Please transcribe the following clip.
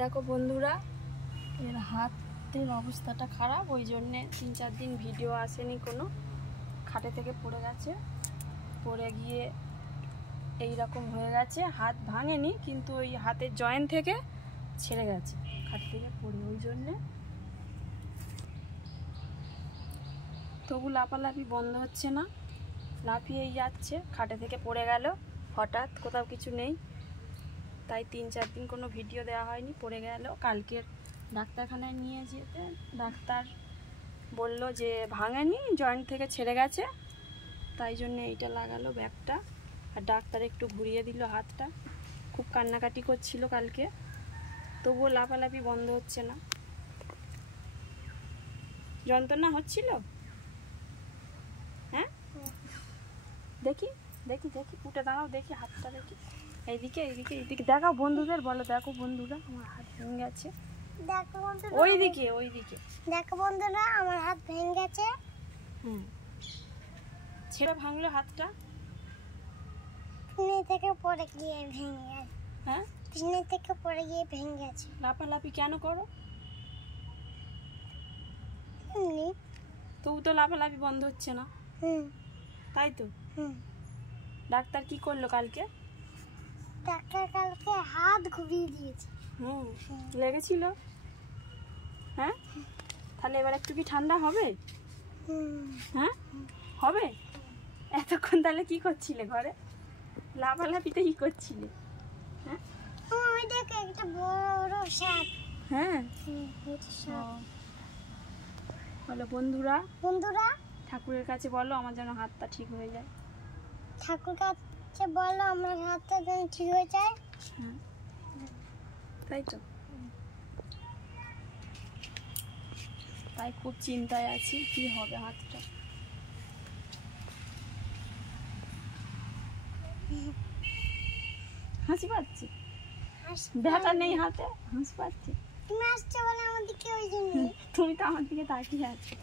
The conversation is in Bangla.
দেখো বন্ধুরা, এর হাতের অবস্থাটা খারাপ, ওই জন্যে 3-4 দিন ভিডিও আসেনি কোনো। খাটে থেকে পড়ে গেছে, পড়ে গিয়ে এই রকম হয়ে গেছে। হাত ভাঙেনি, কিন্তু ওই হাতের জয়েন্ট থেকে ছেড়ে গেছে খাট থেকে পড়ে, ওই জন্যে। তবু লাফালাফি বন্ধ হচ্ছে না, লাফিয়েই যাচ্ছে। খাটে থেকে পড়ে গেল হঠাৎ, কোথাও কিছু নেই, তাই 3-4 দিন কোনো ভিডিও দেওয়া হয়নি। পড়ে গেল, কালকের ডাক্তারখানায় নিয়ে যেতে ডাক্তার বলল যে ভাঙেনি, জয়েন্ট থেকে ছেড়ে গেছে, তাই জন্য এইটা লাগালো ব্যাগটা। আর ডাক্তার একটু ঘুরিয়ে দিল হাতটা। খুব কান্নাকাটি করছিল কালকে, তবুও লাফালাফি বন্ধ হচ্ছে না। যন্ত্রণা হচ্ছিল, হ্যাঁ? দেখি দেখি দেখি ফুটে দাঁড়াও, দেখি হাতটা, দেখি এইদিকে এইদিকে এইদিকে দেখাও বন্ধুদের, বলো দেখো বন্ধুরা আমার হাত ভেঙে গেছে। দেখো বন্ধুরা, ওইদিকে ওইদিকে দেখো বন্ধুরা আমার হাত ভেঙে গেছে। ছেড়ে ভাঙলো হাতটা। টিনে থেকে পড়ে গিয়ে ভেঙে গেছে। হ্যাঁ, টিনে থেকে পড়ে গিয়ে ভেঙে গেছে। লাফালাফি কেন করো? এমনি। তবু তো লাফালাফি বন্ধ হচ্ছে না, তাই তো। ডাক্তার কি করলো কালকে? ডাক্তার কালকে হাত ঘুরিয়ে দিয়েছে। লেগেছিল? হ্যাঁ, তাহলে এবার একটু কি ঠান্ডা হবে? হ্যাঁ হবে। এতক্ষণ তাহলে কি করছিলে ঘরে? লাফালাফিতে কি করছিলে? হ্যাঁ, ওই দেখো একটা বড় সাপ। হ্যাঁ, সাপ। বলো বন্ধুরা, বন্ধুরা ঠাকুরের কাছে বলো আমার যেন হাতটা ঠিক হয়ে যায়। ঠাকুর কাছে বলো আমার হাতটা যেন ঠিক হয়ে যায়। হ্যাঁ, তাই তো। তাই খুব চিন্তায় আছি, কি হবে হাতটা। হাসি পাচ্ছে, ব্যথা নেই হাতে, হাসি পাচ্ছে। তুমি আসছো বলে আমার দিকে, ওই জন্য। তুমি তো আমার দিকে তাকিয়ে আছো।